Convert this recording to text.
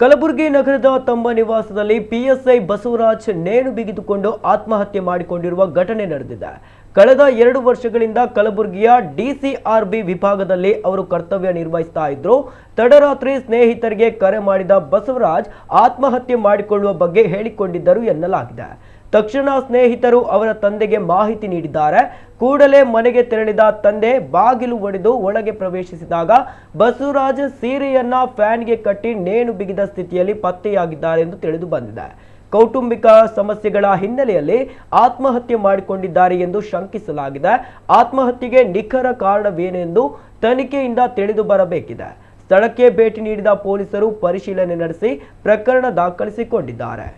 ಕಲಬುರಗಿ ನಗರದ ತಮ್ಮ ನಿವಾಸದಲ್ಲಿ ಪಿಎಸ್ಐ ಬಸವರಾಜ್ ನೇಣು ಬಿಗಿದುಕೊಂಡು ಆತ್ಮಹತ್ಯೆ ಮಾಡಿಕೊಂಡಿರುವ ಘಟನೆ ನಡೆದಿದೆ. ಕಳೆದ 2 ವರ್ಷಗಳಿಂದ ಕಲಬುರಗಿಯ ಡಿಸಿಆರ್ಬಿ ವಿಭಾಗದಲ್ಲಿ ಅವರು ಕರ್ತವ್ಯ ನಿರ್ವಹಿಸ್ತಾ ಇದ್ರು. ತಡರಾತ್ರಿ ಸ್ನೇಹಿತರಿಗೆ ಕರೆ ಮಾಡಿದ ಬಸವರಾಜ್ ಆತ್ಮಹತ್ಯೆ ಮಾಡಿಕೊಳ್ಳುವ ಬಗ್ಗೆ ಹೇಳಿಕೊಂಡಿದ್ದರು ಎನ್ನಲಾಗಿದೆ. ತಕ್ಷಣ ಸ್ನೇಹಿತರು ಅವರ ತಂದೆಗೆ ಮಾಹಿತಿ ನೀಡಿದ್ದಾರೆ. ಕೂಡಲೇ ಮನೆಗೆ ತೆರಳಿದ ತಂದೆ ಬಾಗಿಲು ಒಡೆದು ಒಳಗೆ ಪ್ರವೇಶಿಸಿದಾಗ ಬಸವರಾಜ್ ಸೀರೆಯನ್ನ ಫ್ಯಾನ್ಗೆ ಕಟ್ಟಿ ನೇಣು ಬಿಗಿದ ಸ್ಥಿತಿಯಲ್ಲಿ ಪತ್ತೆಯಾಗಿದ್ದಾರೆ ಎಂದು ತಿಳಿದು ಬಂದಿದೆ. ಕೌಟುಂಬಿಕ ಸಮಸ್ಯೆಗಳ ಹಿನ್ನೆಲೆಯಲ್ಲಿ ಆತ್ಮಹತ್ಯೆ ಮಾಡಿಕೊಂಡಿದ್ದಾರೆ ಎಂದು ಶಂಕಿಸಲಾಗಿದೆ. ಆತ್ಮಹತ್ಯೆಗೆ ನಿಖರ ಕಾರಣವೇನೆಂದು ತನಿಖೆಯಿಂದ ತಿಳಿದು ಬರಬೇಕಿದೆ. ಸ್ಥಳಕ್ಕೆ ಭೇಟಿ ನೀಡಿದ ಪೊಲೀಸರು ಪರಿಶೀಲನೆ ನಡೆಸಿ ಪ್ರಕರಣ ದಾಖಲಿಸಿಕೊಂಡಿದ್ದಾರೆ.